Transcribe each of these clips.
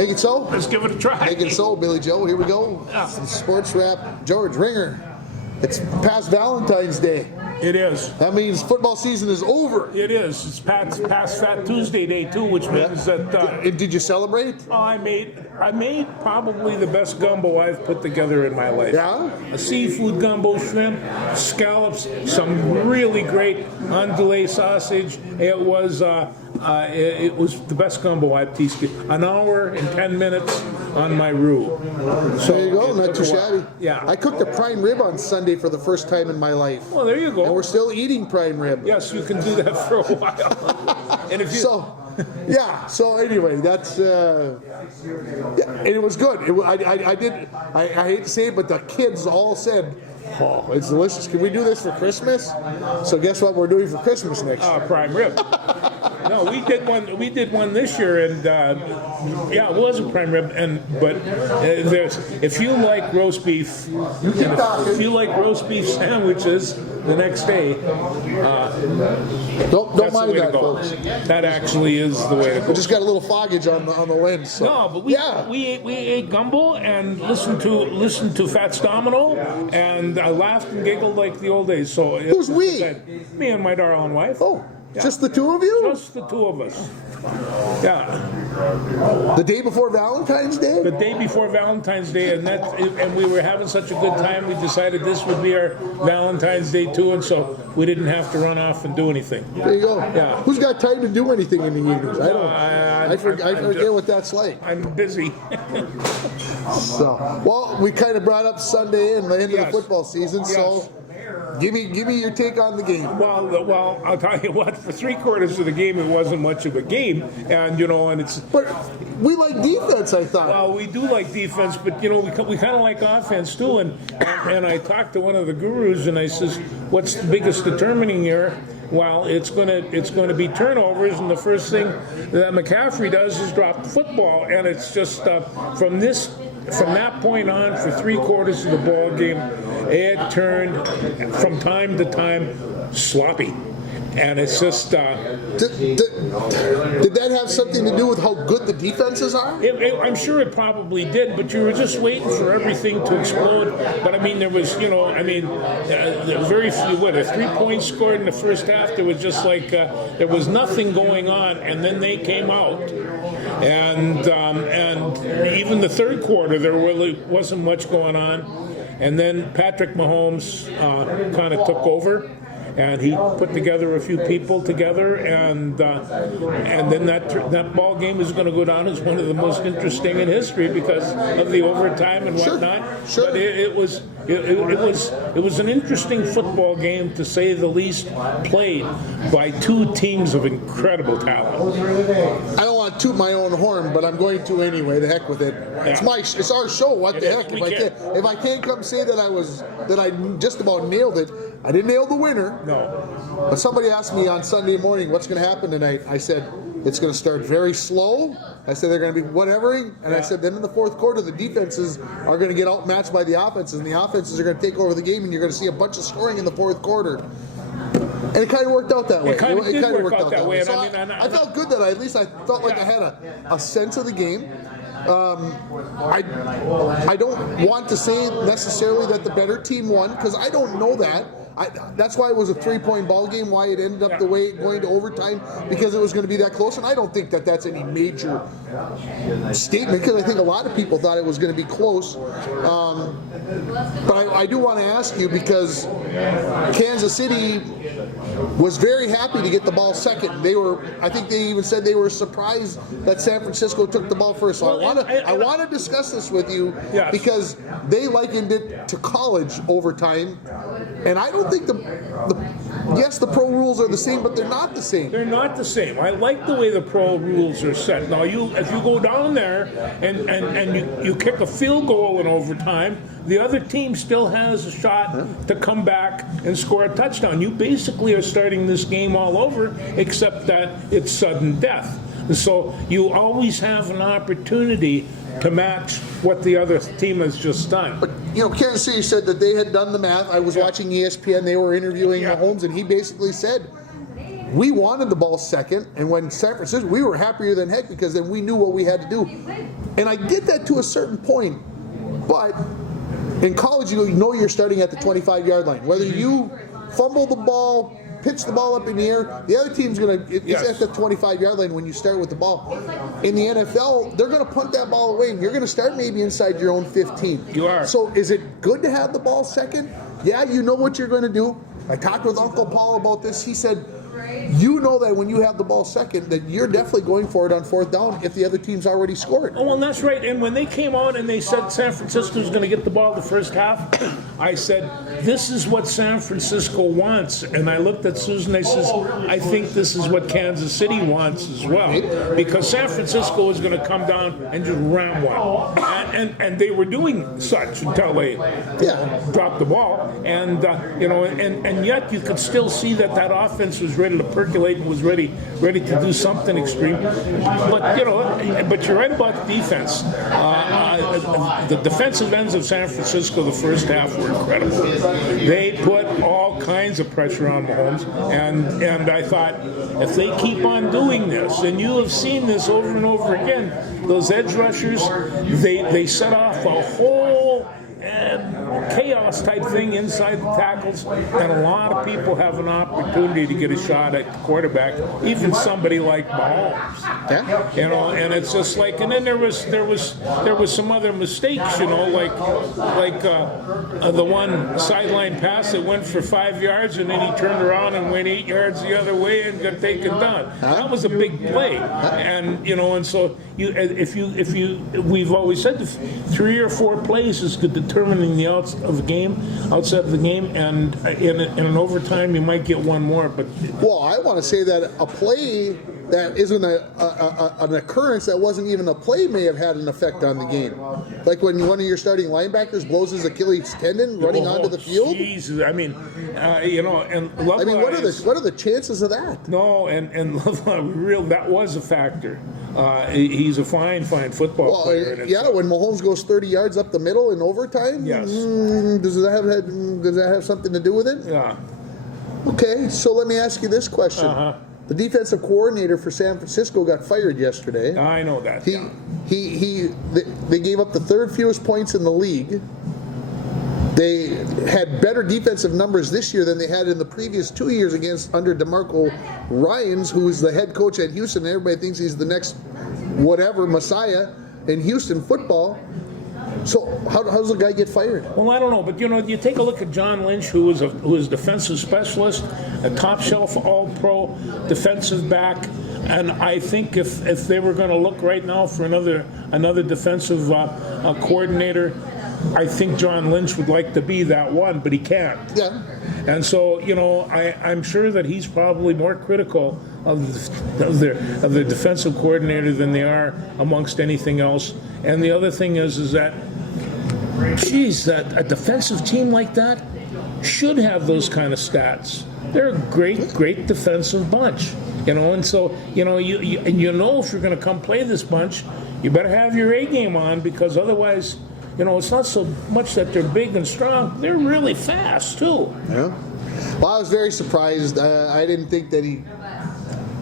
Make it so? Let's give it a try. Make it so, Billy Joe. Here we go. Yeah. Some sports wrap. George Ringer. It's past Valentine's Day. It is. That means football season is over. It is. It's past Fat Tuesday day too, which means that. Did you celebrate? I made probably the best gumbo I've put together in my life. Yeah? A seafood gumbo, shrimp, scallops, some really great andouille sausage. It was the best gumbo I've tasted. An hour and 10 minutes on my roux. So there you go. Not too shabby. Yeah. I cooked a prime rib on Sunday for the first time in my life. Well, there you go. And we're still eating prime rib. Yes, you can do that for a while. And if you So anyway, that's and it was good. I hate to say it, but the kids all said, "Oh, it's delicious. Can we do this for Christmas?" So guess what we're doing for Christmas next year? prime rib. No, we did one. We did one this year, and it was a prime rib. But if you like roast beef, if you like roast beef sandwiches the next day, Don't mind that, folks. That actually is the way to go. We just got a little foggage on the lens. So. No, but we ate gumbo and listened to Fats Domino, and I laughed and giggled like the old days. So who's we? Me and my darling wife. Oh, yeah. Just the two of you? Just the two of us. Yeah. The day before Valentine's Day? The day before Valentine's Day, and we were having such a good time, we decided this would be our Valentine's Day too, and so we didn't have to run off and do anything. There you go. Yeah. Who's got time to do anything in the evenings? I forget what that's like. I'm busy. So, well, we kind of brought up Sunday and the end of the football season, so give me your take on the game. Well, I'll tell you what. For 3/4 of the game, it wasn't much of a game, and it's. But we like defense, I thought. Well, we do like defense, but we kind of like offense too. And I talked to one of the gurus, and I says, "What's the biggest determining here?" Well, it's going to be turnovers, and the first thing that McCaffrey does is drop the football, and it's just from that point on, for 3/4 of the ball game, it turned from time to time sloppy. And it's just... Did that have something to do with how good the defenses are? I'm sure it probably did, but you were just waiting for everything to explode. But, I mean, there was, very few, a 3-point scored in the first half. There was just like, there was nothing going on, and then they came out. And even the third quarter, there really wasn't much going on. And then Patrick Mahomes kind of took over. And he put together a few people together, and then that ball game is going to go down as one of the most interesting in history because of the overtime and whatnot. Sure. But it was an interesting football game, to say the least, played by two teams of incredible talent. I don't want to toot my own horn, but I'm going to anyway. The heck with it. Yeah. It's our show. What the heck? If I can't come say that I just about nailed it, I didn't nail the winner. No. But somebody asked me on Sunday morning, what's going to happen tonight? I said, it's going to start very slow. I said, they're going to be whatevering. And I said, then in the fourth quarter, the defenses are going to get outmatched by the offenses, and the offenses are going to take over the game, and you're going to see a bunch of scoring in the fourth quarter. And it kind of worked out that way. It kind of did work out that way. So I felt good that at least I felt like I had a sense of the game. I don't want to say necessarily that the better team won, because I don't know that. That's why it was a 3-point ball game, why it ended up the way going to overtime, because it was going to be that close. And I don't think that that's any major statement, because I think a lot of people thought it was going to be close. But I do want to ask you, because Kansas City was very happy to get the ball second. I think they even said they were surprised that San Francisco took the ball first. So I want to discuss this with you, because they likened it to college overtime. And I don't think the pro rules are the same, but they're not the same. They're not the same. I like the way the pro rules are set. Now, if you go down there and you kick a field goal in overtime, the other team still has a shot to come back and score a touchdown. You basically are starting this game all over, except that it's sudden death. So you always have an opportunity to match what the other team has just done. But, Kansas City said that they had done the math. I was watching ESPN. They were interviewing Mahomes, and he basically said, we wanted the ball second, and when San Francisco, we were happier than heck because then we knew what we had to do. And I get that to a certain point, but in college, you know you're starting at the 25-yard line. Whether you fumble the ball, pitch the ball up in the air, the other team's it's at the 25-yard line when you start with the ball. In the NFL, they're going to punt that ball away, and you're going to start maybe inside your own 15. You are. So is it good to have the ball second? Yeah, you know what you're going to do. I talked with Uncle Paul about this. He said, you know that when you have the ball second, that you're definitely going for it on fourth down if the other team's already scored. Oh, well, that's right. And when they came out and they said San Francisco's going to get the ball the first half, I said, this is what San Francisco wants. And I looked at Susan, I says, I think this is what Kansas City wants as well. Because San Francisco is going to come down and just ram one. And they were doing such until they dropped the ball. And, and yet you could still see that offense was ready to percolate and was ready to do something extreme. But you're right about the defense. The defensive ends of San Francisco the first half were incredible. They put all kinds of pressure on Mahomes, and I thought if they keep on doing this, and you have seen this over and over again, those edge rushers, they set off a whole chaos type thing inside the tackles, and a lot of people have an opportunity to get a shot at the quarterback, even somebody like Mahomes. Yeah. And it's just like, and then there was some other mistakes, like the one sideline pass that went for 5 yards, and then he turned around and went 8 yards the other way and got taken down. That was a big play, and so we've always said 3 or 4 plays is determining the outside of the game, and in an overtime you might get one more. But I want to say that a play that isn't an occurrence that wasn't even a play may have had an effect on the game. Like when one of your starting linebackers blows his Achilles tendon running onto the field. Jesus, I mean, and Loveline, I mean, what are the chances of that? No, and Loveline, that was a factor. He's a fine football player. When Mahomes goes 30 yards up the middle in overtime, does that have something to do with it? Yeah. Okay, so let me ask you this question. The defensive coordinator for San Francisco got fired yesterday. I know that. They gave up the third fewest points in the league. They had better defensive numbers this year than they had in the previous 2 years under DeMarco Ryans, who is the head coach at Houston. Everybody thinks he's the next whatever messiah in Houston football. So how does the guy get fired? Well, I don't know, but you take a look at John Lynch, who was a defensive specialist, a top shelf All-Pro defensive back, and I think if they were going to look right now for another defensive coordinator, I think John Lynch would like to be that one, but he can't. Yeah. And so, I'm sure that he's probably more critical of the defensive coordinator than they are amongst anything else. And the other thing is that, that a defensive team like that should have those kind of stats. They're a great defensive bunch, and so, if you're going to come play this bunch, you better have your A game on, because otherwise, it's not so much that they're big and strong. They're really fast, too. Yeah. Well, I was very surprised. I didn't think that he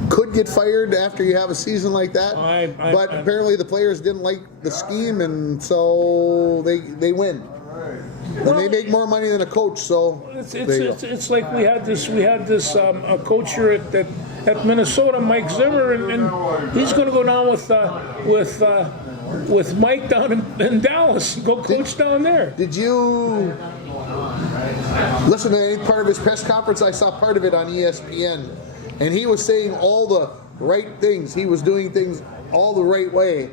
could get fired after you have a season like that. But apparently the players didn't like the scheme, and so they win. And they make more money than a coach, so it's like we had this a coach here at Minnesota, Mike Zimmer, and he's going to go down with Mike down in Dallas and go coach down there. Did you listen to any part of his press conference? I saw part of it on ESPN, and he was saying all the right things. He was doing things all the right way.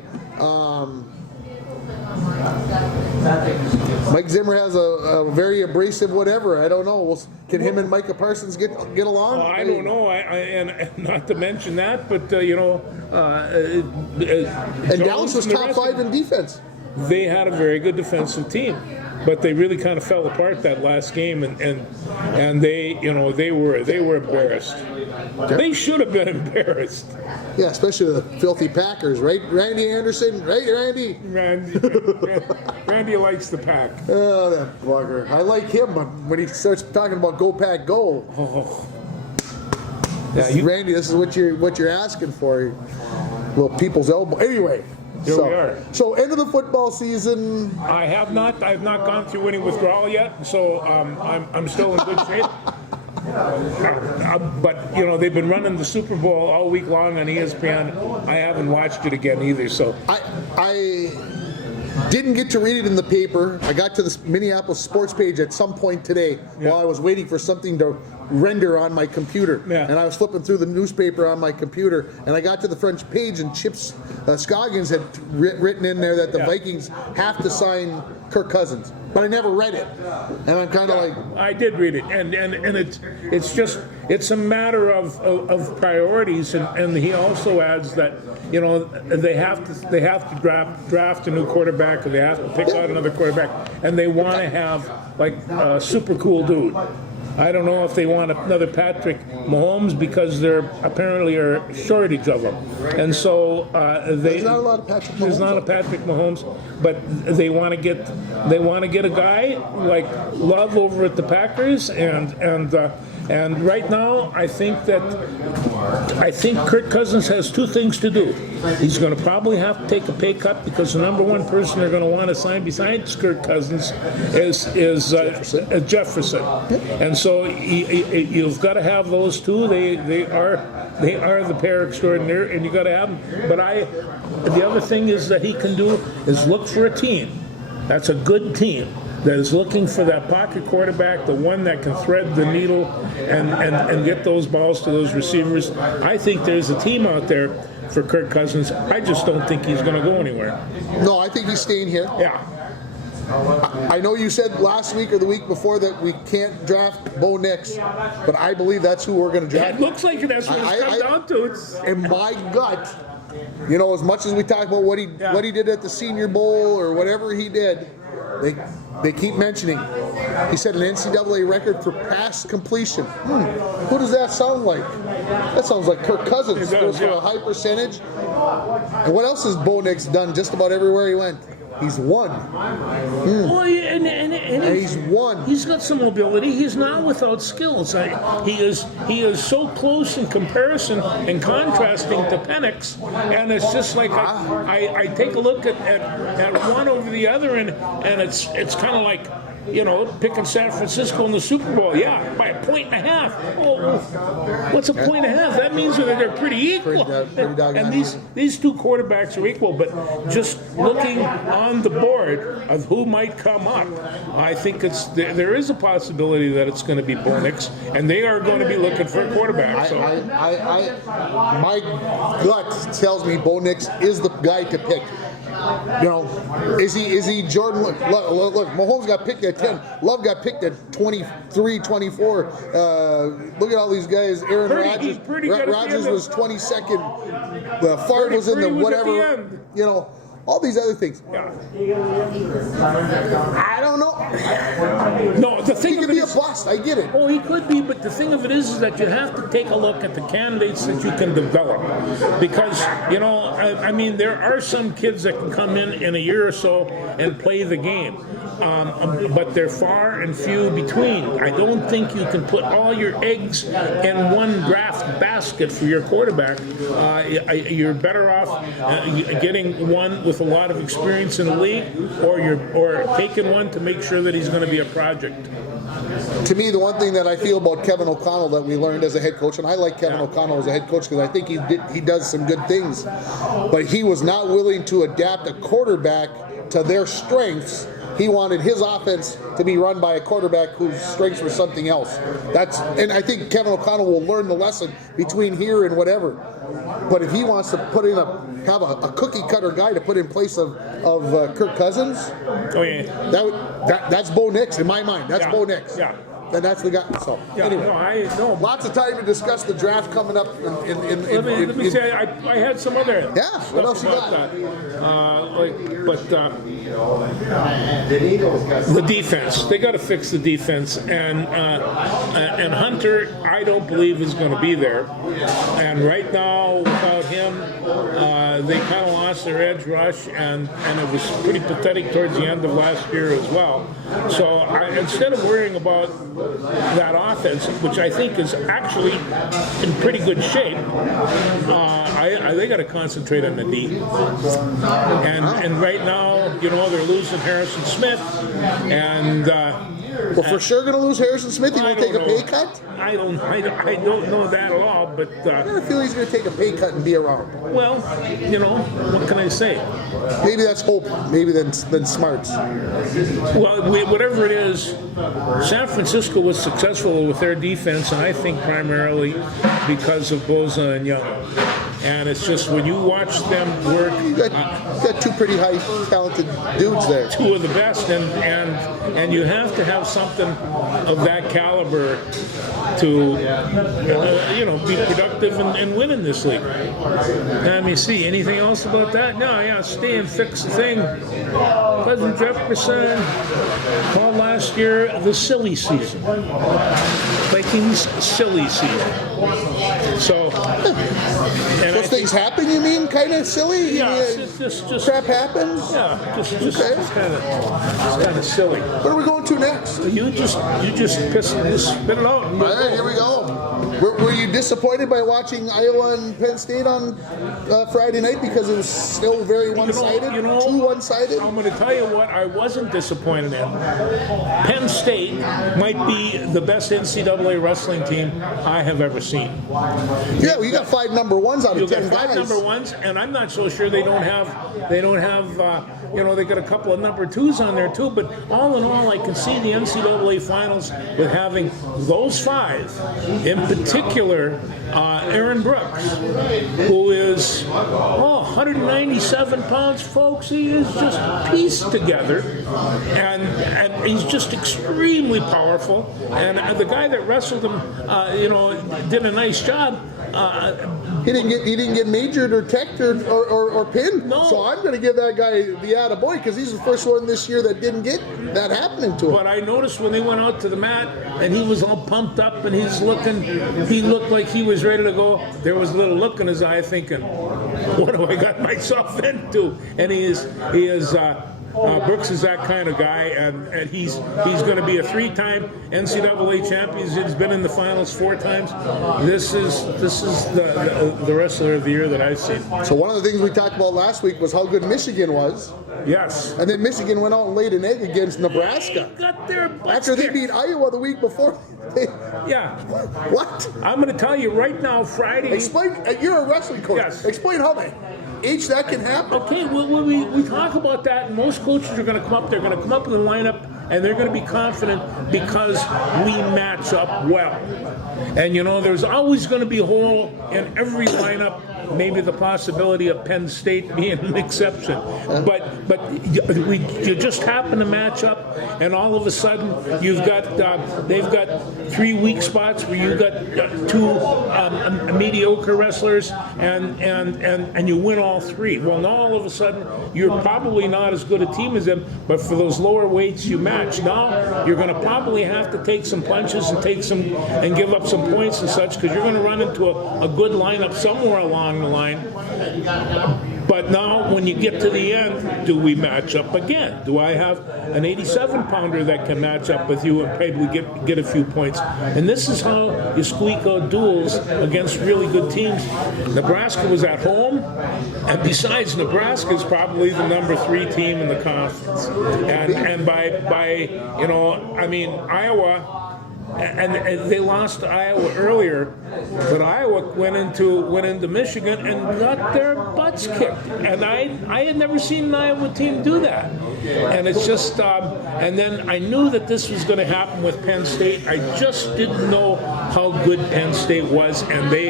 Mike Zimmer has a very abrasive whatever. I don't know. Can him and Micah Parsons get along? I don't know. And not to mention that, but and Dallas was top 5 in defense. They had a very good defensive team, but they really kind of fell apart that last game, and they were embarrassed. They should have been embarrassed. Yeah, especially the filthy Packers, right? Randy Anderson, right, Randy? Randy likes the Pack. Oh, that bugger. I like him when he starts talking about go Pack go. Oh. Randy, this is what you're asking for. Well, people's elbow. Anyway. Here we are. So end of the football season. I have not gone through any withdrawal yet, so I'm still in good shape. But they've been running the Super Bowl all week long on ESPN. I haven't watched it again either. So I didn't get to read it in the paper. I got to the Minneapolis sports page at some point today while I was waiting for something to render on my computer. Yeah. And I was flipping through the newspaper on my computer, and I got to the front page, and Chip Scoggins had written in there that the Vikings have to sign Kirk Cousins. But I never read it. And I'm kind of like... I did read it, and it's a matter of priorities, and he also adds that they have to draft a new quarterback, or they have to pick out another quarterback, and they want to have like a super cool dude. I don't know if they want another Patrick Mahomes because there apparently are a shortage of them, and so there's not a lot of Patrick Mahomes. There's not a Patrick Mahomes, but they want to get a guy like Love over at the Packers, and right now I think Kirk Cousins has two things to do. He's going to probably have to take a pay cut because the number one person they're going to want to sign besides Kirk Cousins is Jefferson. And so you've got to have those two. They are the pair extraordinaire, and you got to have them. But the other thing is that he can do is look for a team that's a good team that is looking for that pocket quarterback, the one that can thread the needle and get those balls to those receivers. I think there's a team out there for Kirk Cousins. I just don't think he's going to go anywhere. No, I think he's staying here. Yeah. I know you said last week or the week before that we can't draft Bo Nix, but I believe that's who we're going to draft. It looks like that's what it's come down to. In my gut, as much as we talk about what he did at the Senior Bowl or whatever he did, they keep mentioning. He set an NCAA record for pass completion. Who does that sound like? That sounds like Kirk Cousins. Goes for a high percentage. And what else has Bo Nix done just about everywhere he went? He's won. Well, and he's won. He's got some mobility. He's not without skills. He is so close in comparison and contrasting to Penix, and it's just like I take a look at one over the other, and it's kind of like picking San Francisco in the Super Bowl. Yeah, by 1.5 points. Oh, what's 1.5 points? That means that they're pretty equal. And these two quarterbacks are equal, but just looking on the board of who might come up, I think there is a possibility that it's going to be Bo Nix, and they are going to be looking for a quarterback. So my gut tells me Bo Nix is the guy to pick. Is he Jordan? Look, Mahomes got picked at 10. Love got picked at 23, 24. Look at all these guys. Aaron Rodgers. Rodgers was 22nd. Favre was in the whatever. All these other things. Yeah. I don't know. No, the thing he could be a bust. I get it. Oh, he could be, but the thing of it is that you have to take a look at the candidates that you can develop, because there are some kids that can come in a year or so and play the game, but they're far and few between. I don't think you can put all your eggs in one draft basket for your quarterback. You're better off getting one with a lot of experience in the league, or taking one to make sure that he's going to be a project. To me, the one thing that I feel about Kevin O'Connell that we learned as a head coach, and I like Kevin O'Connell as a head coach because I think he does some good things, but he was not willing to adapt a quarterback to their strengths. He wanted his offense to be run by a quarterback whose strengths were something else. And I think Kevin O'Connell will learn the lesson between here and whatever. But if he wants to have a cookie cutter guy to put in place of Kirk Cousins, that's Bo Nix in my mind. That's Bo Nix. Yeah. And that's the guy. So anyway, lots of time to discuss the draft coming up. Let me say, I had some other what else you got? The defense. They got to fix the defense, and Hunter, I don't believe is going to be there. And right now, without him, they kind of lost their edge rush, and it was pretty pathetic towards the end of last year as well. So instead of worrying about that offense, which I think is actually in pretty good shape, they got to concentrate on the D. And right now, they're losing Harrison Smith, and We're for sure going to lose Harrison Smith. He won't take a pay cut? I don't know that at all, but I feel he's going to take a pay cut and be around. well, what can I say? Maybe that's hope. Maybe then Smarts. Well, whatever it is, San Francisco was successful with their defense, and I think primarily because of Boza and Young. And it's just when you watch them work, You got two pretty high talented dudes there. two of the best, and you have to have something of that caliber to be productive and win in this league. Let me see. Anything else about that? No, yeah, stay and fix the thing. Pleasant Jefferson called last year the silly season. Vikings silly season. So, Those things happen, you mean? Kind of silly? yeah, You mean, it's just crap happens? yeah, just Okay. kind of silly. What are we going to next? You just spit it out. All right, here we go. Were you disappointed by watching Iowa and Penn State on Friday night because it was still very one-sided? Too one-sided? I'm going to tell you what I wasn't disappointed in. Penn State might be the best NCAA wrestling team I have ever seen. Yeah, well, you got 5 number ones out You of got 10 5 guys. number ones, and I'm not so sure they don't have they got a couple of number 2s on there too. But all in all, I can see the NCAA finals with having those 5, in particular, Aaron Brooks, who is 197 pounds, folks. He is just pieced together, and he's just extremely powerful. And the guy that wrestled him, did a nice job. He didn't get majored or teched or pinned. No. So I'm going to give that guy the attaboy because he's the first one this year that didn't get that happening to him. But I noticed when they went out to the mat and he was all pumped up and he looked like he was ready to go. There was a little look in his eye thinking, what have I got myself into? And he is Brooks is that kind of guy, and he's going to be a 3-time NCAA champion. He's been in the finals 4 times. This is the wrestler of the year that I've seen. So one of the things we talked about last week was how good Michigan was. Yes. And then Michigan went out and laid an egg against Nebraska. They got their butts After they kicked. beat Iowa the week before. Yeah. What? I'm going to tell you right now, Friday. Explain. You're a wrestling coach. Yes. Explain how that can happen. Okay, well, we talk about that, and most coaches are going to come up. They're going to come up in the lineup, and they're going to be confident because we match up well. And there's always going to be a hole in every lineup. Maybe the possibility of Penn State being an exception, but you just happen to match up, and all of a sudden they've got 3 weak spots where you've got 2 mediocre wrestlers, and you win all 3. Well, now all of a sudden you're probably not as good a team as them, but for those lower weights you match. Now you're going to probably have to take some punches and give up some points and such because you're going to run into a good lineup somewhere along the line. But now when you get to the end, do we match up again? Do I have an 87-pounder that can match up with you and maybe get a few points? And this is how you squeak out duels against really good teams. Nebraska was at home, and besides, Nebraska is probably the number 3 team in the conference. And by Iowa. And they lost to Iowa earlier, but Iowa went into Michigan and got their butts kicked. And I had never seen an Iowa team do that. And it's just, and then I knew that this was going to happen with Penn State. I just didn't know how good Penn State was, and they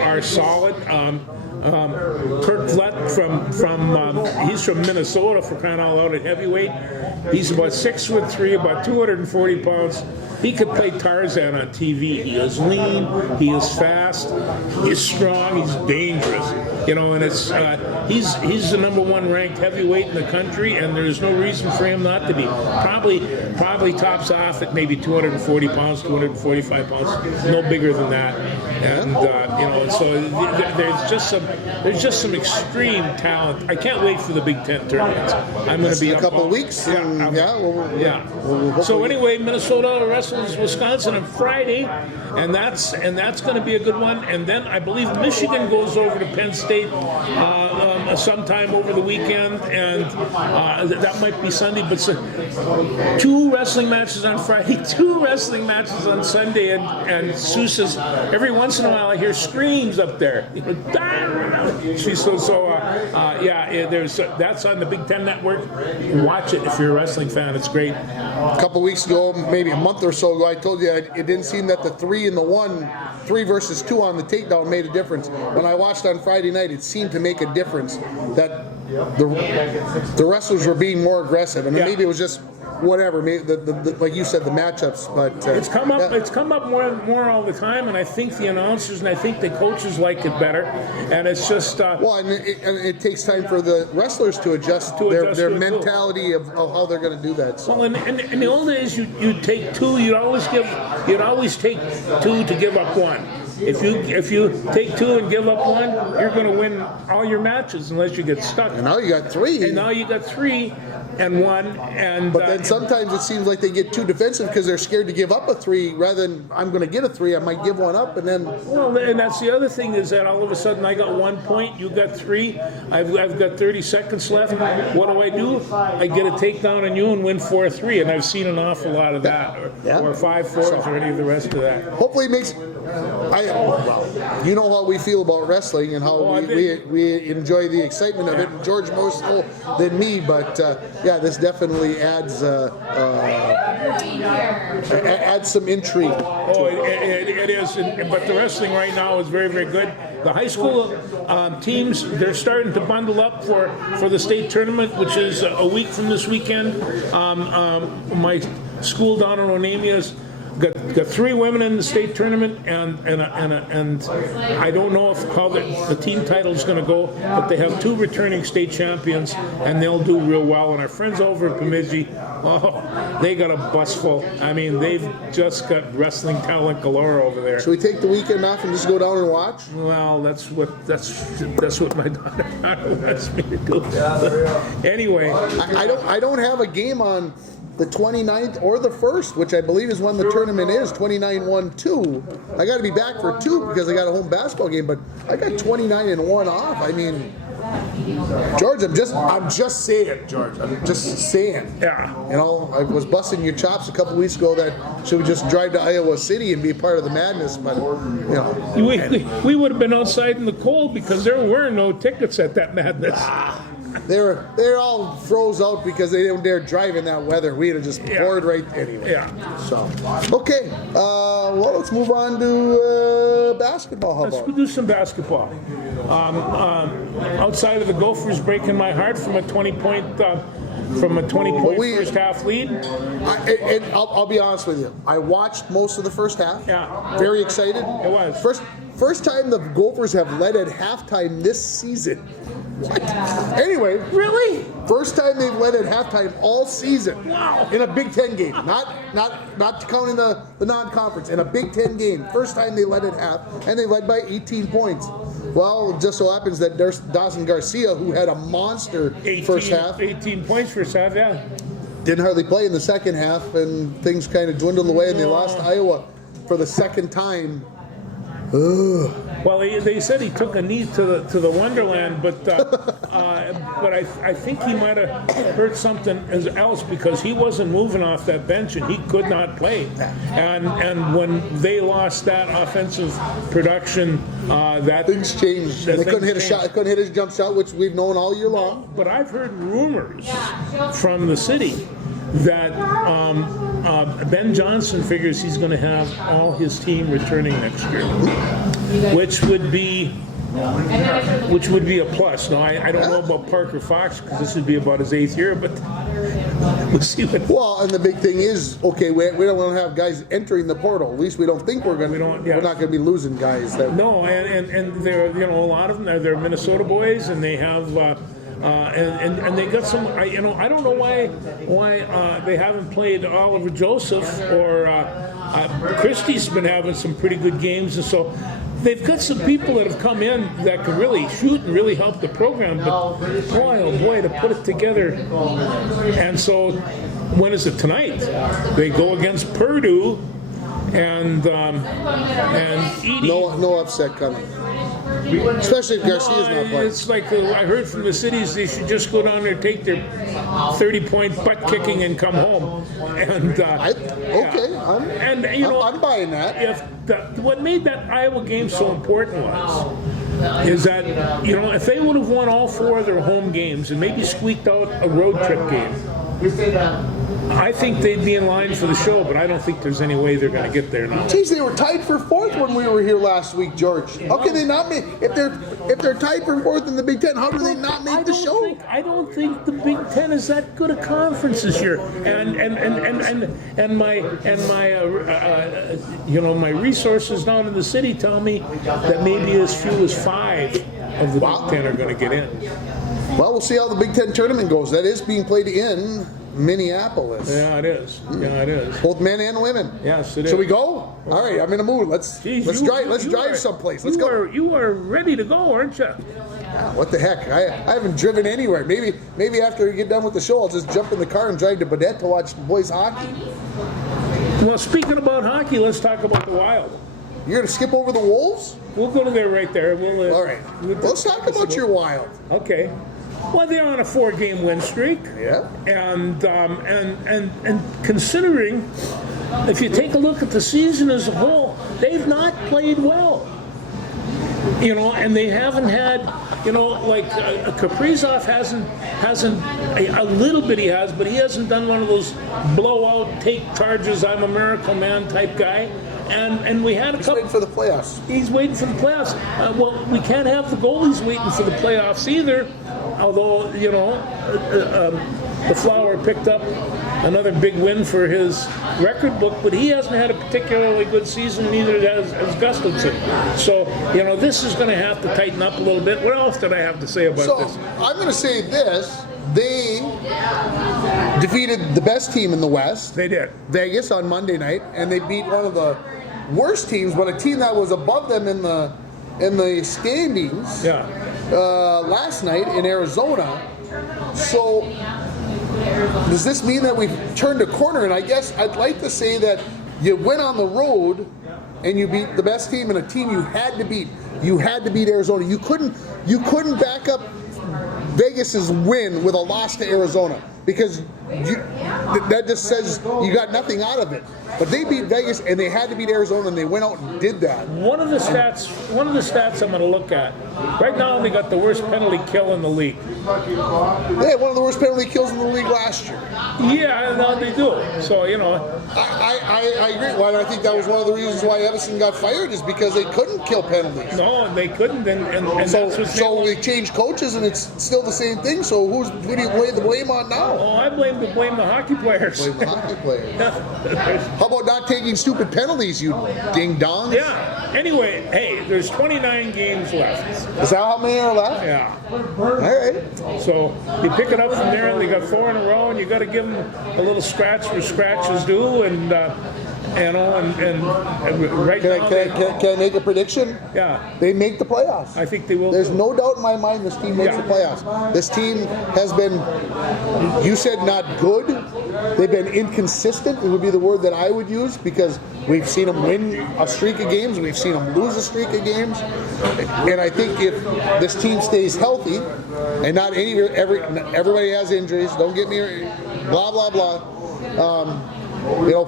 are solid. Kurt Vlett from he's from Minnesota, for crying out loud, at heavyweight. He's about 6'3", about 240 pounds. He could play Tarzan on TV. He is lean. He is fast. He's strong. He's dangerous. You know, and it's he's the number 1 ranked heavyweight in the country, and there's no reason for him not to be. Probably tops off at maybe 240 pounds, 245 pounds, no bigger than that. And you know, so there's just some extreme talent. I can't wait for the Big Ten tournament. I'm going to be a couple of weeks. So anyway, Minnesota wrestles Wisconsin on Friday, and that's going to be a good one. And then I believe Michigan goes over to Penn State sometime over the weekend, and that might be Sunday. But 2 wrestling matches on Friday, 2 wrestling matches on Sunday, and Sue says every once in a while I hear screams up there. That's on the Big Ten Network. Watch it if you're a wrestling fan. It's great. A couple weeks ago, maybe a month or so ago, I told you it didn't seem that the 3 and the 1, 3 versus 2 on the takedown made a difference. When I watched on Friday night, it seemed to make a difference that the wrestlers were being more aggressive. I mean, maybe it was just whatever, maybe the like you said, the matchups, but it's come up. It's come up more all the time, and I think the announcers and I think the coaches like it better. And it's just well, and it takes time for the wrestlers to adjust their mentality of how they're going to do that. So. Well, in the old days, you'd take 2. You'd always take 2 to give up 1. If you take 2 and give up 1, you're going to win all your matches unless you get stuck. And now you got 3. And now you got 3 and 1. And but then sometimes it seems like they get too defensive because they're scared to give up a 3 rather than I'm going to get a 3. I might give 1 up and then. Well, and that's the other thing is that all of a sudden I got 1 point, you got 3. I've got 30 seconds left. What do? I get a takedown on you and win 4-3, and I've seen an awful lot of that, or 5-4s, or any of the rest of that. Hopefully it makes. You know how we feel about wrestling and how we enjoy the excitement of it. George more so than me, but this definitely adds some intrigue. Oh, it is. But the wrestling right now is very, very good. The high school teams, they're starting to bundle up for the state tournament, which is a week from this weekend. My school down in Onamia's got 3 women in the state tournament, and I don't know how the team title is going to go, but they have 2 returning state champions, and they'll do real well. And our friends over at Bemidji, they got a bus full. I mean, they've just got wrestling talent galore over there. Should we take the weekend off and just go down and watch? Well, that's what my daughter wants me to do. Anyway, I don't have a game on the 29th or the 1st, which I believe is when the tournament is, 29-1-2. I got to be back for 2 because I got a home basketball game, but I got 29-1 off. I mean, George, I'm just saying, George. I'm just saying. Yeah. You know, I was busting your chops a couple weeks ago that should we just drive to Iowa City and be part of the madness, but, you know. We would have been outside in the cold because there were no tickets at that madness. They're all froze out because they didn't dare drive in that weather. We'd have just poured right anyway. Yeah. So, okay. Well, let's move on to basketball. How Let's about? do some basketball. Outside of the Gophers breaking my heart from a 20-point first half lead. I'll be honest with you. I watched most of the first half. Yeah. Very excited. It was. First time the Gophers have led at halftime this season. What? Anyway, Really? first time they've led at halftime all season. Wow. In a Big Ten game, not counting the non-conference. In a Big Ten game, first time they led at half, and they led by 18 points. Well, it just so happens that there's Dawson Garcia, who had a monster first half. 18 points first half, yeah. Didn't hardly play in the second half, and things kind of dwindled away, and they lost to Iowa for the second time. Ugh. Well, they said he took a knee to the Wonderland, but I think he might have hurt something else because he wasn't moving off that bench and he could not play. And when they lost that offensive production, that Things changed. They couldn't hit a shot. They couldn't hit his jump shot, which we've known all year long. But I've heard rumors from the city that Ben Johnson figures he's going to have all his team returning next year, which would be a plus. Now I don't know about Parker Fox because this would be about his 8th year, but We'll see what. Well, and the big thing is, okay, we don't want to have guys entering the portal. At least we don't think we're going to. Yeah. We're not going to be losing guys. No, and they're a lot of them they're Minnesota boys, and they have and they got some. I don't know why they haven't played Oliver Joseph or Christie's been having some pretty good games, and so. They've got some people that have come in that can really shoot and really help the program, but boy, oh boy, to put it together. And so, when is it tonight? They go against Purdue and Edie. No upset coming. Especially if Garcia's not playing. It's like I heard from the cities they should just go down there, take their 30-point butt kicking, and come home. And I'm buying that. What made that Iowa game so important is that if they would have won all 4 of their home games and maybe squeaked out a road trip game, I think they'd be in line for the show, but I don't think there's any way they're going to get there now. Geez, they were tied for 4th when we were here last week, George. How can they not make if they're tied for 4th in the Big Ten? How do they not make the show? I don't think the Big Ten is that good a conference this year. My resources down in the city tell me that maybe as few as 5 of the Big Ten are going to get in. Well, we'll see how the Big Ten tournament goes. That is being played in Minneapolis. Yeah, it is. Both men and women. Yes, it is. Shall we go? All right, I'm in a mood. Let's drive someplace. Let's go. You are ready to go, aren't you? Yeah, what the heck? I haven't driven anywhere. Maybe after we get done with the show, I'll just jump in the car and drive to Baudette to watch the boys hockey. Well, speaking about hockey, let's talk about the Wild. You're going to skip over the Wolves? We'll go to there right there. All right. Let's talk about your Wild. Okay. Well, they're on a 4-game win streak. Yeah. And considering, if you take a look at the season as a whole, they've not played well. And they haven't had, Kaprizov hasn't a little bit he has, but he hasn't done one of those blowout, take charges, I'm a miracle man type guy. And we had a couple. He's waiting for the playoffs. He's waiting for the playoffs. Well, we can't have the goalies waiting for the playoffs either. Although, the Flower picked up another big win for his record book, but he hasn't had a particularly good season, neither has Gustafsson. So, this is going to have to tighten up a little bit. What else did I have to say about this? I'm going to say this. They defeated the best team in the West. They did. Vegas on Monday night, and they beat one of the worst teams, but a team that was above them in the standings. Yeah. Last night in Arizona. So does this mean that we've turned a corner? And I guess I'd like to say that you went on the road and you beat the best team and a team you had to beat. You had to beat Arizona. You couldn't back up Vegas's win with a loss to Arizona, because that just says you got nothing out of it. But they beat Vegas and they had to beat Arizona, and they went out and did that. One of the stats I'm going to look at right now, they got the worst penalty kill in the league. They had one of the worst penalty kills in the league last year. Yeah, no, they do. So I agree. Well, I think that was one of the reasons why Evason got fired, is because they couldn't kill penalties. No, they couldn't. And so we changed coaches, and it's still the same thing. So who do you lay the blame on now? Oh, I blame the hockey players. Blame the hockey players. How about not taking stupid penalties, you ding dong? Yeah. Anyway, hey, there's 29 games left. Is that how many are left? Yeah. All right. So you pick it up from there, and they got 4 in a row, and you got to give them a little scratch where scratch is due, and right now. Can I make a prediction? Yeah. They make the playoffs. I think they will. There's no doubt in my mind this team makes the playoffs. This team has been, you said not good. They've been inconsistent. It would be the word that I would use, because we've seen them win a streak of games, we've seen them lose a streak of games, and I think if this team stays healthy, and not everybody has injuries. Don't get me blah blah blah.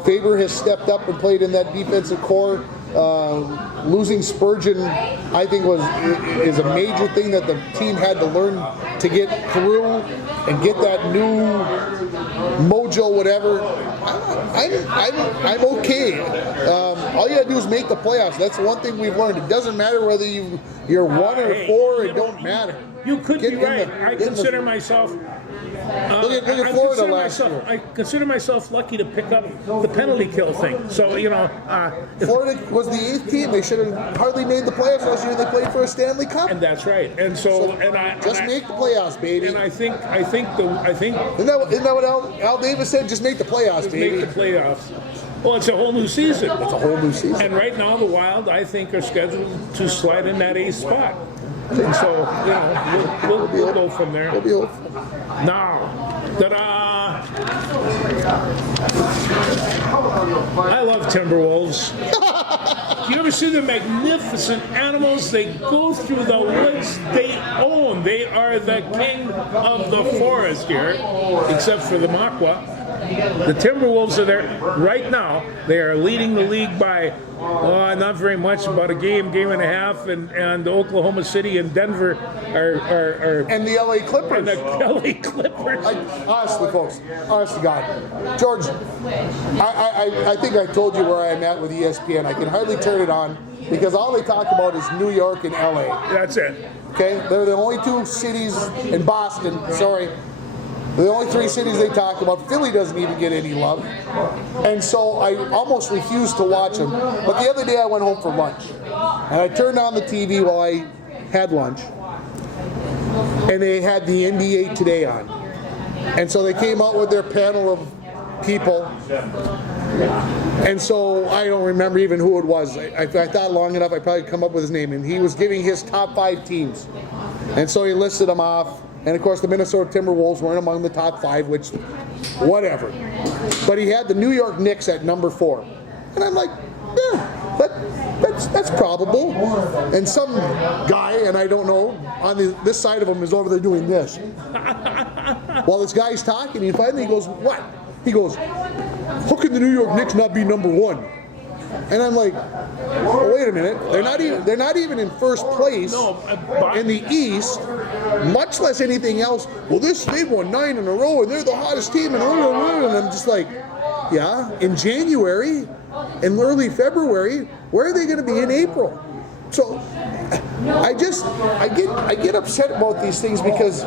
Faber has stepped up and played in that defensive core. Losing Spurgeon, I think, is a major thing that the team had to learn to get through and get that new mojo, whatever. I'm okay. All you gotta do is make the playoffs. That's one thing we've learned. It doesn't matter whether you're 1 or 4. It don't matter. You could be right. I consider myself Look at I Florida consider last year. I consider myself lucky to pick up the penalty kill thing. So, Florida was the 8th team. They should have hardly made the playoffs last year. They played for a Stanley Cup. and that's right. And so, Just make the playoffs, baby. And I think Isn't that what Al Davis said? Just make the playoffs, baby. make the playoffs. Well, it's a whole new season. It's a whole new season. And right now, the Wild, I think, are scheduled to slide in that 8th spot. And so, we'll go from there. We'll be hopeful. Now, ta-da! I love Timberwolves. You ever see the magnificent animals they go through the woods they own? They are the king of the forest here, except for the Makwa. The Timberwolves are there right now. They are leading the league by not very much, about a game and a half, and Oklahoma City and Denver are And the LA Clippers. and the LA Clippers. Honestly, folks, honest to God, George, I think I told you where I'm at with ESPN. I can hardly turn it on because all they talk about is New York and LA. That's it. Okay, they're the only 2 cities in Boston. Sorry. The only 3 cities they talk about. Philly doesn't even get any love. And so I almost refused to watch them. But the other day I went home for lunch. And I turned on the TV while I had lunch. And they had the NBA Today on. And so they came out with their panel of people. And so I don't remember even who it was. I thought long enough I'd probably come up with his name. And he was giving his top 5 teams. And so he listed them off. And of course, the Minnesota Timberwolves weren't among the top 5, which, whatever. But he had the New York Knicks at number 4. And I'm like, yeah, that's probable. And some guy, and I don't know, on this side of him is over there doing this. While this guy's talking, he finally goes, what? He goes, how can the New York Knicks not be number 1? And I'm like, oh, wait a minute. They're not even in first place in the East, much less anything else. Well, they've won 9 in a row and they're the hottest team. And I'm just like, yeah, in January and early February, where are they going to be in April? So I get upset about these things because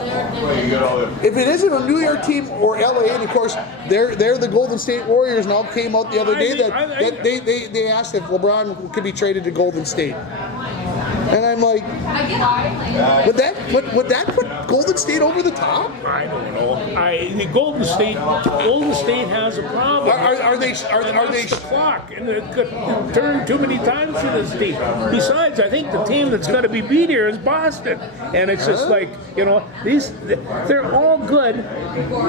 if it isn't a New York team or LA, and of course they're the Golden State Warriors now came out the other day that they asked if LeBron could be traded to Golden State. And I'm like, would that put Golden State over the top? I don't know. The Golden State has a problem. Are they the clock, and it could turn too many times for this team. Besides, I think the team that's going to be beat here is Boston, and it's just like they're all good.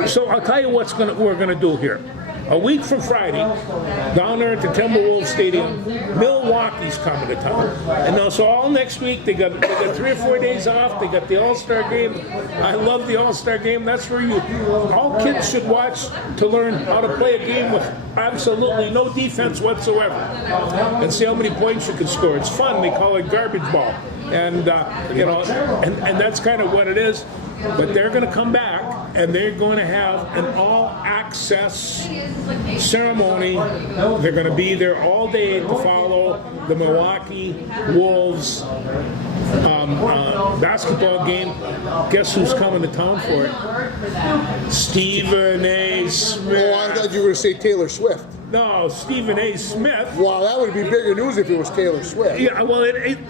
So I'll tell you what we're going to do here. A week from Friday, down there at the Timberwolves Stadium, Milwaukee's coming to town. And now, so all next week, they got 3 or 4 days off. They got the All-Star game. I love the All-Star game. That's where all kids should watch to learn how to play a game with absolutely no defense whatsoever. And see how many points you can score. It's fun. They call it garbage ball. And, and that's kind of what it is. But they're going to come back, and they're going to have an all-access ceremony. They're going to be there all day to follow the Milwaukee Wolves basketball game. Guess who's coming to town for it? Stephen A. Smith. Oh, I thought you were going to say Taylor Swift. No, Stephen A. Smith. Wow, that would be bigger news if it was Taylor Swift. Yeah, well,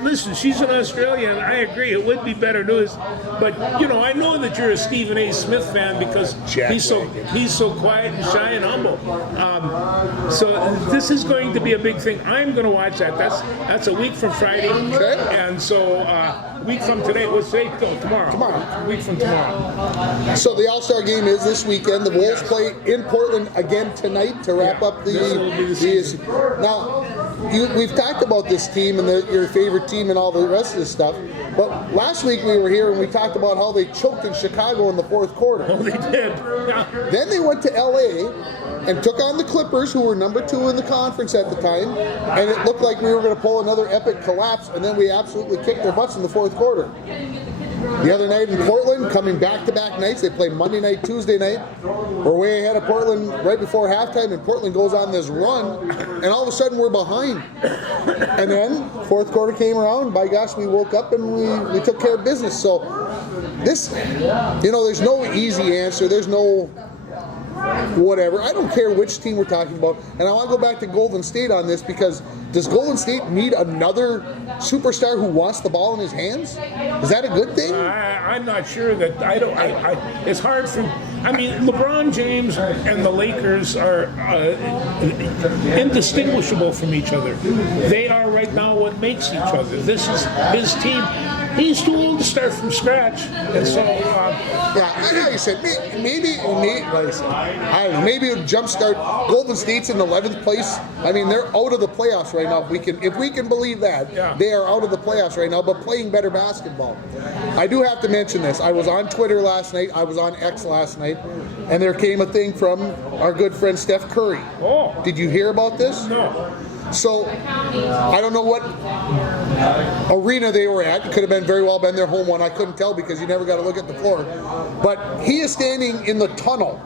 listen, she's an Australian. I agree, it would be better news. But I know that you're a Stephen A. Smith fan because he's so quiet and shy and humble. So this is going to be a big thing. I'm going to watch that. That's a week from Friday, and so a week from today. Let's say tomorrow. A week from tomorrow. So the All-Star game is this weekend. The Wolves play in Portland again tonight to wrap up the season. Now, we've talked about this team and your favorite team and all the rest of this stuff. But last week we were here and we talked about how they choked in Chicago in the 4th quarter. Oh, they did. Yeah. Then they went to LA and took on the Clippers, who were number 2 in the conference at the time, and it looked like we were going to pull another epic collapse, and then we absolutely kicked their butts in the 4th quarter. the other night in Portland, coming back-to-back nights. They play Monday night, Tuesday night. We're way ahead of Portland right before halftime, and Portland goes on this run, and all of a sudden we're behind. And then fourth quarter came around. By gosh, we woke up and we took care of business. So this, there's no easy answer. There's no whatever. I don't care which team we're talking about. And I want to go back to Golden State on this, because does Golden State need another superstar who wants the ball in his hands? Is that a good thing? I'm not sure that it's hard for. I mean, LeBron James and the Lakers are indistinguishable from each other. They are right now what makes each other. This is his team. He's too old to start from scratch, and so. Like I said, maybe like I said, I don't know. Maybe it'll jumpstart. Golden State's in 11th place. I mean, they're out of the playoffs right now. If we can believe that, they are out of the playoffs right now, but playing better basketball. I do have to mention this. I was on Twitter last night. I was on X last night, and there came a thing from our good friend Steph Curry. Oh. Did you hear about this? No. So, I don't know what arena they were at. It could have very well been their home one. I couldn't tell because you never got to look at the floor. But he is standing in the tunnel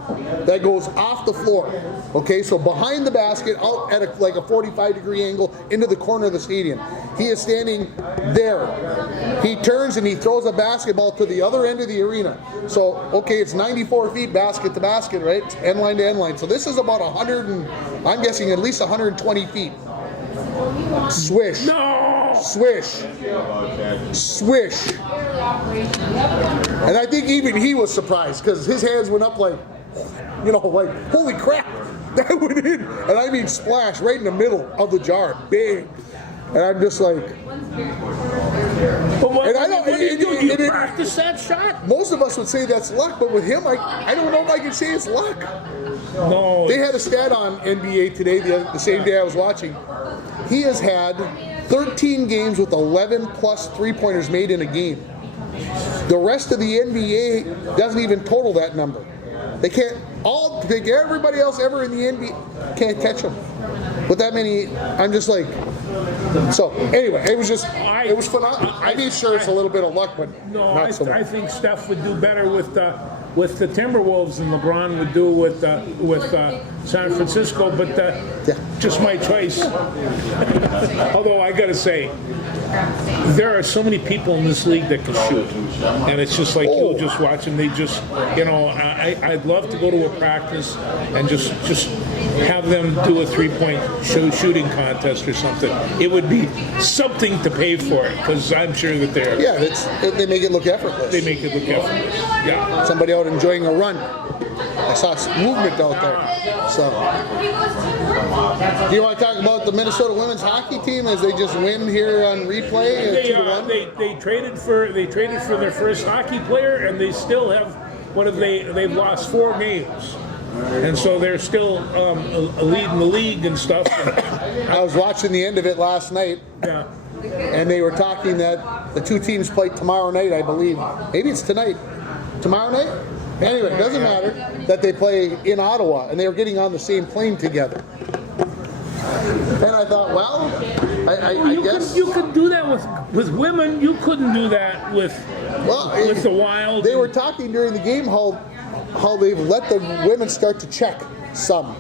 that goes off the floor. Okay, so behind the basket, out at a 45-degree angle into the corner of the stadium. He is standing there. He turns and he throws a basketball to the other end of the arena. So, okay, it's 94 feet basket to basket, right? It's end line to end line. So this is about I'm guessing at least 120 feet. Swish. No! Swish. Swish. And I think even he was surprised because his hands went up like, holy crap. That went in. And I mean splash right in the middle of the jar. Big. And I'm just like. But what do you practice that shot? Most of us would say that's luck, but with him, I don't know if I can say it's luck. No. They had a stat on NBA today, the same day I was watching. He has had 13 games with 11 plus three-pointers made in a game. The rest of the NBA doesn't even total that number. They can't everybody else ever in the NBA can't catch him. With that many, I'm just like. So anyway, it was phenomenal. I mean, sure, it's a little bit of luck, but not so much. I think Steph would do better with the Timberwolves than LeBron would do with San Francisco, but just my choice. Although I got to say, there are so many people in this league that can shoot, and it's just like you'll just watch them. They just, I'd love to go to a practice and just have them do a three-point shooting contest or something. It would be something to pay for it, because I'm sure that they're. Yeah, they make it look effortless. They make it look effortless. Yeah. Somebody out enjoying a run. I saw some movement out there. So, do you want to talk about the Minnesota women's hockey team as they just win here on replay? They traded for their first hockey player, and they still have they've lost 4 games. And so they're still a lead in the league and stuff. I was watching the end of it last night. Yeah. And they were talking that the 2 teams play tomorrow night, I believe. Maybe it's tonight. Tomorrow night? Anyway, it doesn't matter that they play in Ottawa, and they were getting on the same plane together. And I thought, well, I guess you could do that with women. You couldn't do that with the Wild. They were talking during the game how they've let the women start to check some.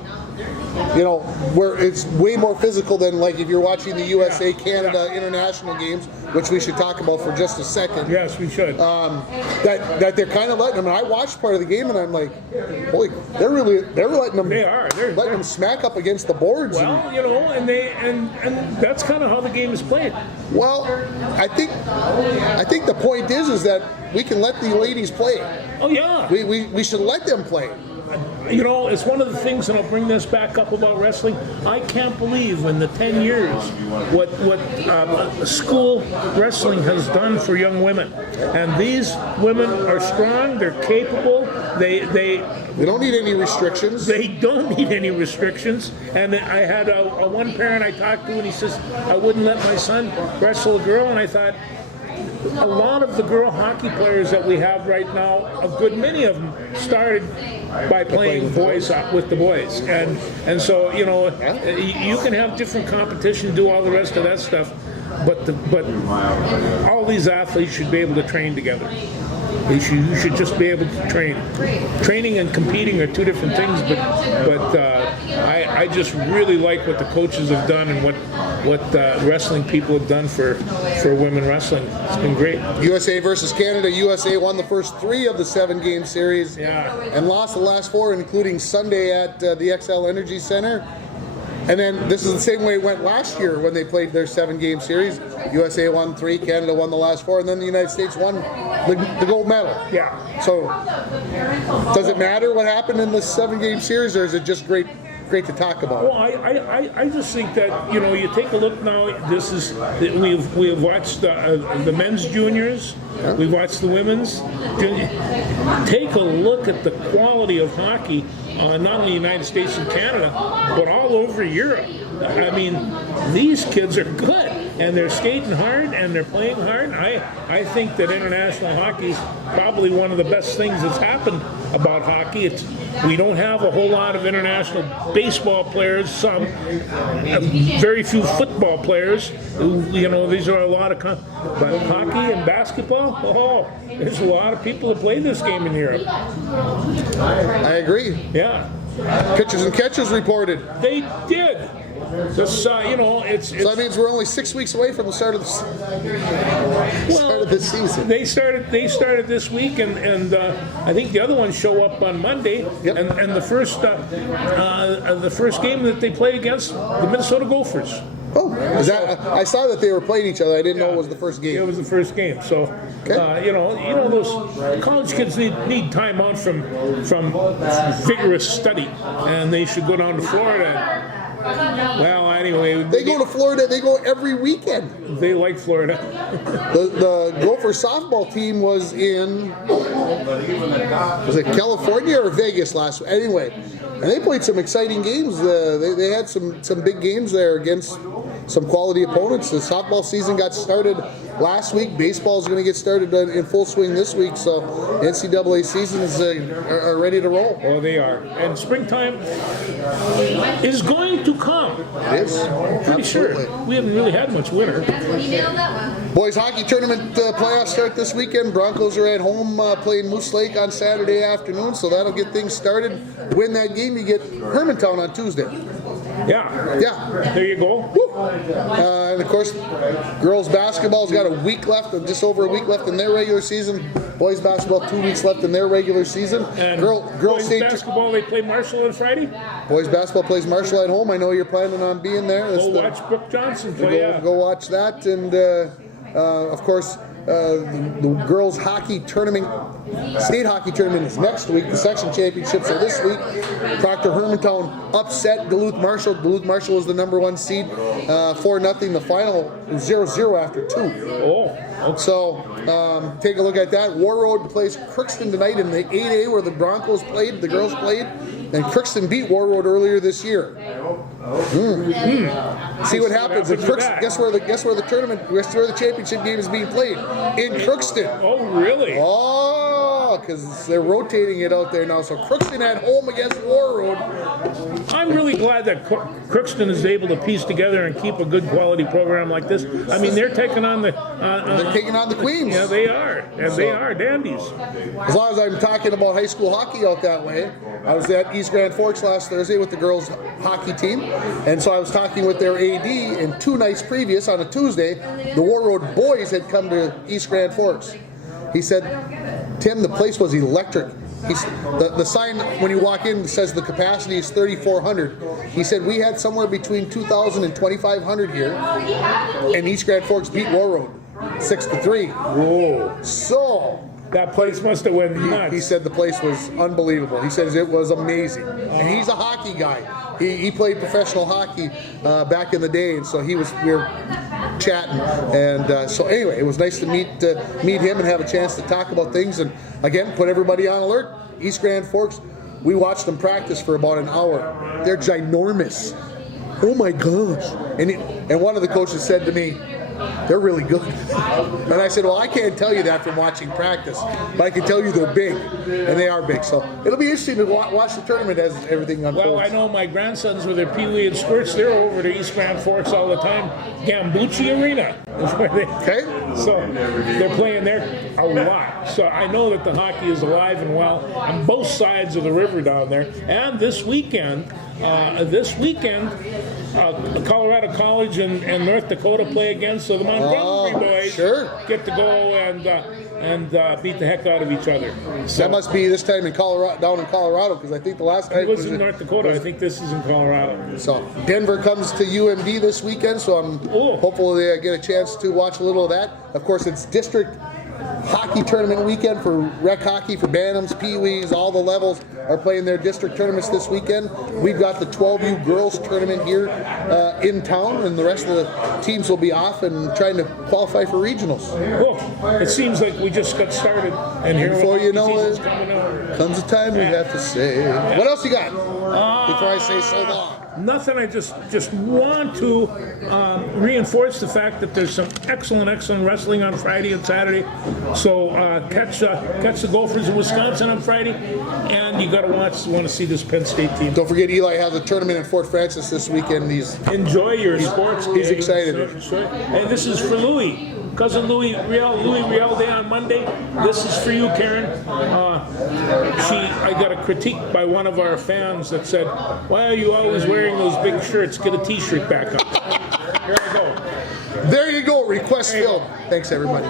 Where it's way more physical than like if you're watching the USA Canada international games, which we should talk about for just a second. Yes, we should. That they're kind of letting them. And I watched part of the game, and I'm like, holy, they're letting them. They are. They're letting them smack up against the boards. Well, and that's kind of how the game is played. Well, I think the point is that we can let the ladies play. Oh yeah. We should let them play. It's one of the things, and I'll bring this back up about wrestling. I can't believe in the 10 years what school wrestling has done for young women. And these women are strong. They're capable. They don't need any restrictions. They don't need any restrictions. And I had one parent I talked to, and he says, I wouldn't let my son wrestle a girl. And I thought, a lot of the girl hockey players that we have right now, a good many of them started by playing boys with the boys, and so you can have different competition, do all the rest of that stuff, but all these athletes should be able to train together. You should just be able to train. Training and competing are two different things, but I just really like what the coaches have done and what wrestling people have done for women wrestling. It's been great. USA versus Canada. USA won the first 3 of the 7-game series, and lost the last 4, including Sunday at the XL Energy Center. And then this is the same way it went last year when they played their 7-game series. USA won 3, Canada won the last 4, and then the United States won the gold medal. Yeah. So, does it matter what happened in this 7-game series, or is it just great to talk about? Well, I just think that, you know, you take a look now. This is we've watched the men's juniors. We've watched the women's. Take a look at the quality of hockey, not in the United States and Canada, but all over Europe. I mean, these kids are good, and they're skating hard, and they're playing hard. I think that international hockey is probably one of the best things that's happened about hockey. We don't have a whole lot of international baseball players, some very few football players. You know, these are a lot of, but hockey and basketball, there's a lot of people that play this game in Europe. I agree. Yeah. Pitchers and catches reported. They did. This, you know, it's So that means we're only 6 weeks away from the start of the season. They started this week, and I think the other ones show up on Monday. Yep. And the first game that they play against the Minnesota Gophers. Oh, is that? I saw that they were playing each other. I didn't know it was the first game. It was the first game. So, Okay. you know, those college kids need time out from vigorous study, and they should go down to Florida. Well, anyway, They go to Florida. They go every weekend. they like Florida. The Gopher softball team was in, was it California or Vegas last week? Anyway, and they played some exciting games. They had some big games there against some quality opponents. The softball season got started last week. Baseball is going to get started in full swing this week. So NCAA seasons are ready to roll. Oh, they are. And springtime is going to come. It is. Pretty Absolutely. sure. We haven't really had much winter. Boys hockey tournament playoffs start this weekend. Broncos are at home playing Moose Lake on Saturday afternoon, so that'll get things started. Win that game, you get Hermantown on Tuesday. Yeah. Yeah. There you go. And of course, girls basketball's got a week left, just over a week left in their regular season. Boys basketball, 2 weeks left in their regular season. And Girls boys state basketball, they play Marshall on Friday. Boys basketball plays Marshall at home. I know you're planning on being there. Go watch Brooke Johnson play. Go watch that, and of course. The girls hockey tournament, state hockey tournament is next week. The section championships are this week. Proctor Hermantown upset Duluth Marshall. Duluth Marshall was the #1 seed, 4-0. The final 0-0 after 2. Oh, okay. So take a look at that. Warroad plays Crookston tonight in the 8A where the Broncos played, the girls played, and Crookston beat Warroad earlier this year. See what happens. Guess where the championship game is being played? In Crookston. Oh, really? Oh, because they're rotating it out there now. So Crookston at home against Warroad. I'm really glad that Crookston is able to piece together and keep a good quality program like this. I mean, they're taking on the Queens. Yeah, they are. And they are dandies. As long as I'm talking about high school hockey out that way, I was at East Grand Forks last Thursday with the girls hockey team, and so I was talking with their AD, and 2 nights previous on a Tuesday, the Warroad boys had come to East Grand Forks. He said, Tim, the place was electric. The sign when you walk in says the capacity is 3,400. He said we had somewhere between 2,000 and 2,500 here, and East Grand Forks beat Warroad 6-3. Whoa. So that place must have went nuts. He said the place was unbelievable. He says it was amazing. And he's a hockey guy. He played professional hockey back in the day, and so we were chatting. And so anyway, it was nice to meet him and have a chance to talk about things. And again, put everybody on alert. East Grand Forks, we watched them practice for about an hour. They're ginormous. Oh my gosh. And one of the coaches said to me, they're really good. And I said, well, I can't tell you that from watching practice, but I can tell you they're big, and they are big. So it'll be interesting to watch the tournament as everything unfolds. Well, I know my grandsons with their Pee-wee and squirts, they're over to East Grand Forks all the time. Gambucci Arena is where they. Okay. So they're playing there a lot. So I know that the hockey is alive and well on both sides of the river down there. And this weekend, Colorado College and North Dakota play again. So the Montgomery boys get to go and beat the heck out of each other. So that must be this time in Colorado, down in Colorado, because I think the last time it was in North Dakota. I think this is in Colorado. So Denver comes to UMD this weekend, so I'm hopeful they get a chance to watch a little of that. Of course, it's district hockey tournament weekend for rec hockey, for Bantams, Pee-wees, all the levels are playing their district tournaments this weekend. We've got the 12U girls tournament here in town, and the rest of the teams will be off and trying to qualify for regionals. Well, it seems like we just got started, and here before you know it comes a time we have to say. What else you got before I say so long? Nothing. I just want to reinforce the fact that there's some excellent wrestling on Friday and Saturday. So catch the Gophers in Wisconsin on Friday, and you got to want to see this Penn State team. Don't forget, Eli has a tournament in Fort Francis this weekend. Enjoy your sports. He's excited. And this is for Louis. Cousin Louis Riel Day on Monday. This is for you, Karen. I got a critique by one of our fans that said, "Why are you always wearing those big shirts? Get a T-shirt back up." Here I go. There you go. Request filled. Thanks, everybody.